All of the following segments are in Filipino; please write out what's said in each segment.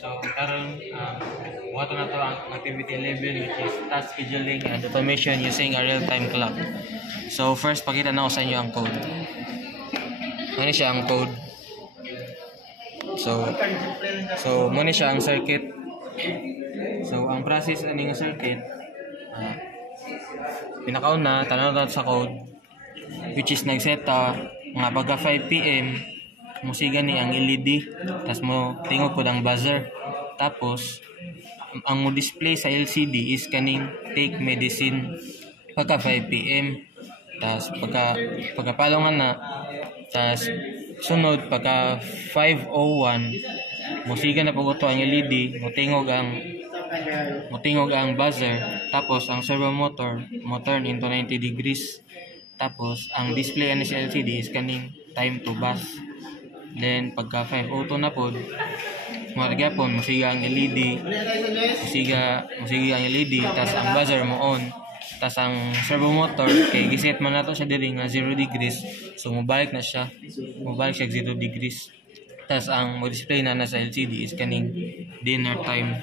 So karon wato na to ang activity 11 which is task scheduling and automation using a real-time clock. So first pakita na ko sa inyo ang code. Ano siya ang code? So muna siya ang circuit. So ang process aning circuit pinakauna tanaw nato sa code which is nagseta mga pagka 5 PM musiga ni ang LED tas mo tingog ko ang buzzer tapos ang mo display sa LCD is kaning take medicine pagka 5 PM tas pagkapalongan na tas sunod pagka 5:01 musiga na paguto ang LED mutingog ang buzzer tapos ang servo motor mo turn into 90 degrees tapos ang display ani sa LCD is kaning time to bus. Then pagka 5:02 na pod magyapon musiga ang LED musiga ang LED tas ang buzzer mo on tas ang servo motor kay giset man nato siya diri nga 0 degrees so mobalik siya 0 degrees tas ang mo display na sa LCD is kaning dinner time.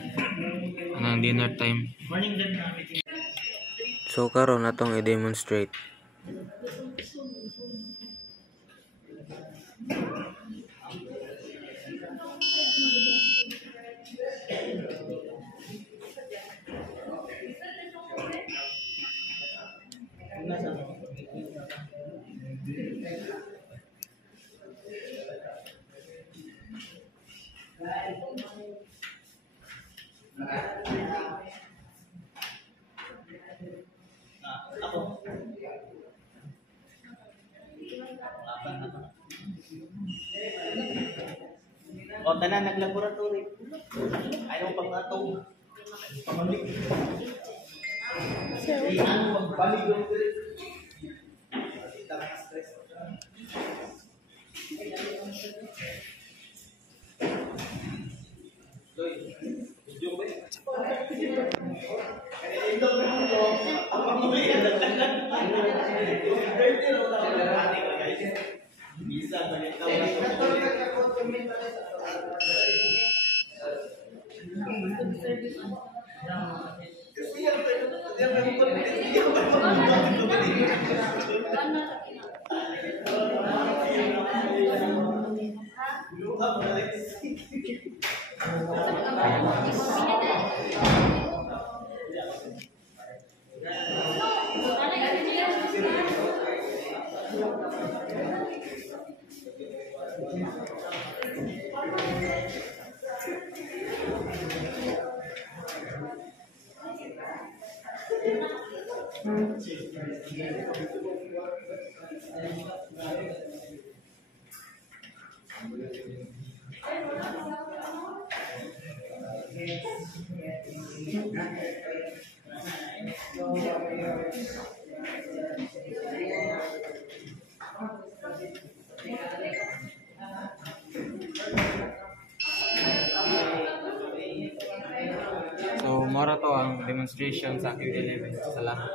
So karon natong i-demonstrate. O tanan naglaboratory. Ayaw pang atong pamalik. So mora to ang demonstration sa Q11. Salamat.